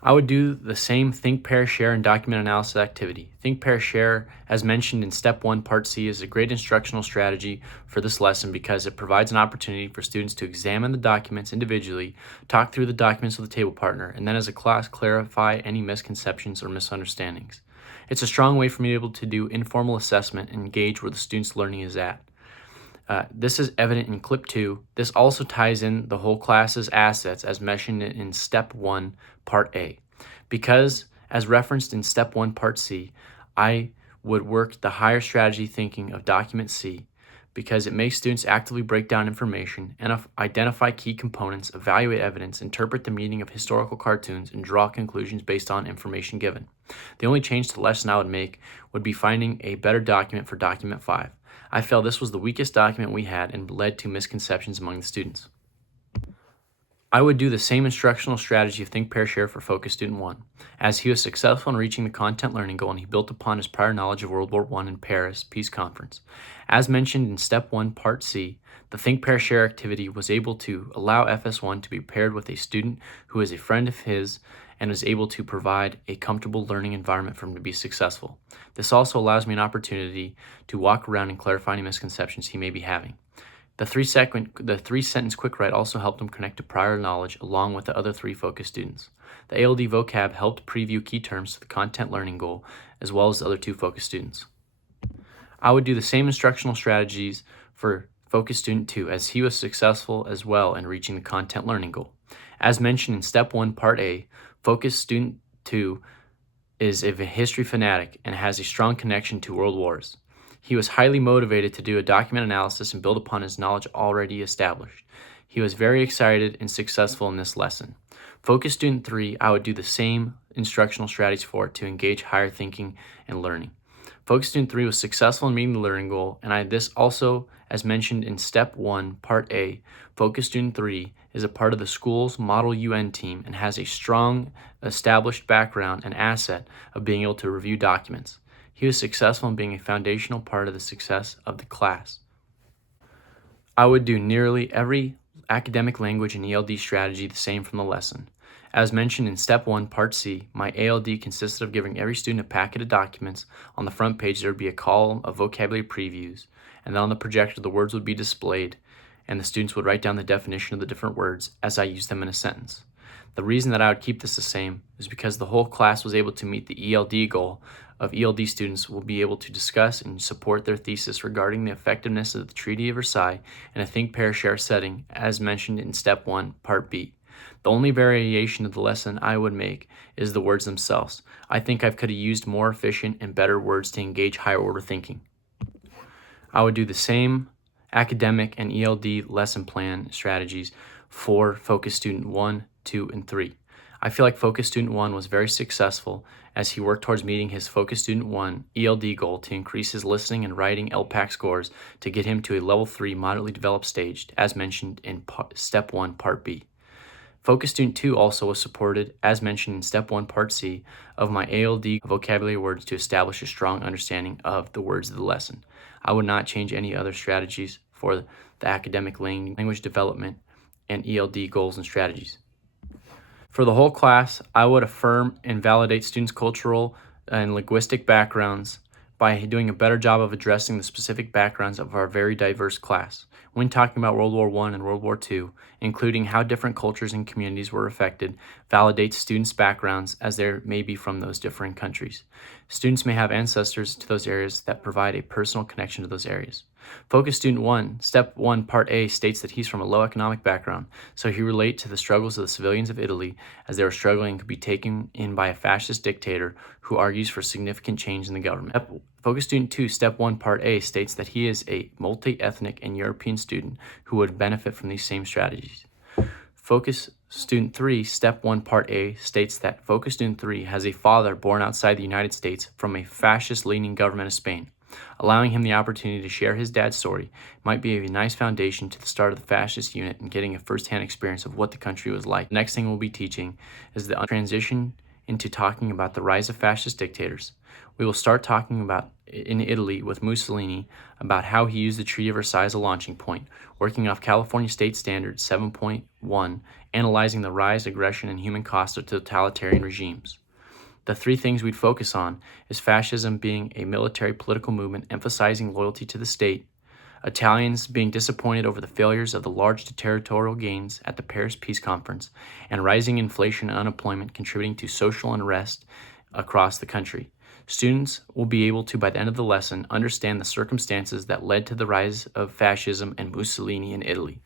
I would do the same think, pair, share, and document analysis activity. Think, pair, share, as mentioned in Step 1, Part C, is a great instructional strategy for this lesson because it provides an opportunity for students to examine the documents individually, talk through the documents with a table partner, and then as a class clarify any misconceptions or misunderstandings. It's a strong way for me to be able to do informal assessment and gauge where the student's learning is at. This is evident in Clip 2. This also ties in the whole class's assets as mentioned in Step 1, Part A. Because, as referenced in Step 1, Part C, I would work the higher strategy thinking of Document C because it makes students actively break down information and identify key components, evaluate evidence, interpret the meaning of historical cartoons, and draw conclusions based on information given. The only change to the lesson I would make would be finding a better document for Document 5. I felt this was the weakest document we had and led to misconceptions among the students. I would do the same instructional strategy of Think, Pair, Share for Focus Student 1, as he was successful in reaching the content learning goal and he built upon his prior knowledge of World War I and Paris Peace Conference. As mentioned in Step 1, Part C, the Think, Pair, Share activity was able to allow FS1 to be paired with a student who is a friend of his and is able to provide a comfortable learning environment for him to be successful. This also allows me an opportunity to walk around and clarify any misconceptions he may be having. The three-sentence quick write also helped him connect to prior knowledge along with the other three focus students. The ALD vocab helped preview key terms to the content learning goal as well as the other two focus students. I would do the same instructional strategies for focus student 2 as he was successful as well in reaching the content learning goal. As mentioned in Step 1, Part A, focus student 2 is a history fanatic and has a strong connection to world wars. He was highly motivated to do a document analysis and build upon his knowledge already established. He was very excited and successful in this lesson. Focus student 3, I would do the same instructional strategies for to engage higher thinking and learning. Focus student 3 was successful in meeting the learning goal, and this also, as mentioned in Step 1, Part A, Focus student 3 is a part of the school's Model UN team and has a strong established background and asset of being able to review documents. He was successful in being a foundational part of the success of the class. I would do nearly every academic language and ELD strategy the same from the lesson. As mentioned in Step 1, Part C, my ALD consisted of giving every student a packet of documents. On the front page there would be a column of vocabulary previews, and then on the projector the words would be displayed, and the students would write down the definition of the different words as I used them in a sentence. The reason that I would keep this the same is because the whole class was able to meet the ELD goal of ELD students will be able to discuss and support their thesis regarding the effectiveness of the Treaty of Versailles in a Think, Pair, Share setting as mentioned in Step 1, Part B. The only variation of the lesson I would make is the words themselves. I think I could have used more efficient and better words to engage higher order thinking. I would do the same academic and ELD lesson plan strategies for Focus Student 1, 2, and 3. I feel like Focus Student 1 was very successful as he worked towards meeting his Focus Student 1 ELD goal to increase his listening and writing LPAC scores to get him to a Level 3 moderately developed stage, as mentioned in Step 1, Part B. Focus Student 2 also was supported, as mentioned in Step 1, Part C, of my ALD vocabulary words to establish a strong understanding of the words of the lesson. I would not change any other strategies for the academic language development and ELD goals and strategies. For the whole class, I would affirm and validate students' cultural and linguistic backgrounds by doing a better job of addressing the specific backgrounds of our very diverse class. When talking about World War I and World War II, including how different cultures and communities were affected, validates students' backgrounds as they may be from those different countries. Students may have ancestors to those areas that provide a personal connection to those areas. Focus Student 1, Step 1, Part A states that he's from a low economic background, so he relates to the struggles of the civilians of Italy as they were struggling and could be taken in by a fascist dictator who argues for significant change in the government. Focus Student 2, Step 1, Part A states that he is a multi-ethnic and European student who would benefit from these same strategies. Focus Student 3, Step 1, Part A states that Focus Student 3 has a father born outside the United States from a fascist-leaning government of Spain. Allowing him the opportunity to share his dad's story might be a nice foundation to the start of the fascist unit and getting a first-hand experience of what the country was like. The next thing we'll be teaching is the transition into talking about the rise of fascist dictators. We will start talking about in Italy with Mussolini about how he used the Treaty of Versailles as a launching point, working off California State Standard 7.1, analyzing the rise, aggression, and human cost of totalitarian regimes. The three things we'd focus on is fascism being a military political movement emphasizing loyalty to the state, Italians being disappointed over the failures of the large territorial gains at the Paris Peace Conference, and rising inflation and unemployment contributing to social unrest across the country. Students will be able to, by the end of the lesson, understand the circumstances that led to the rise of fascism and Mussolini in Italy.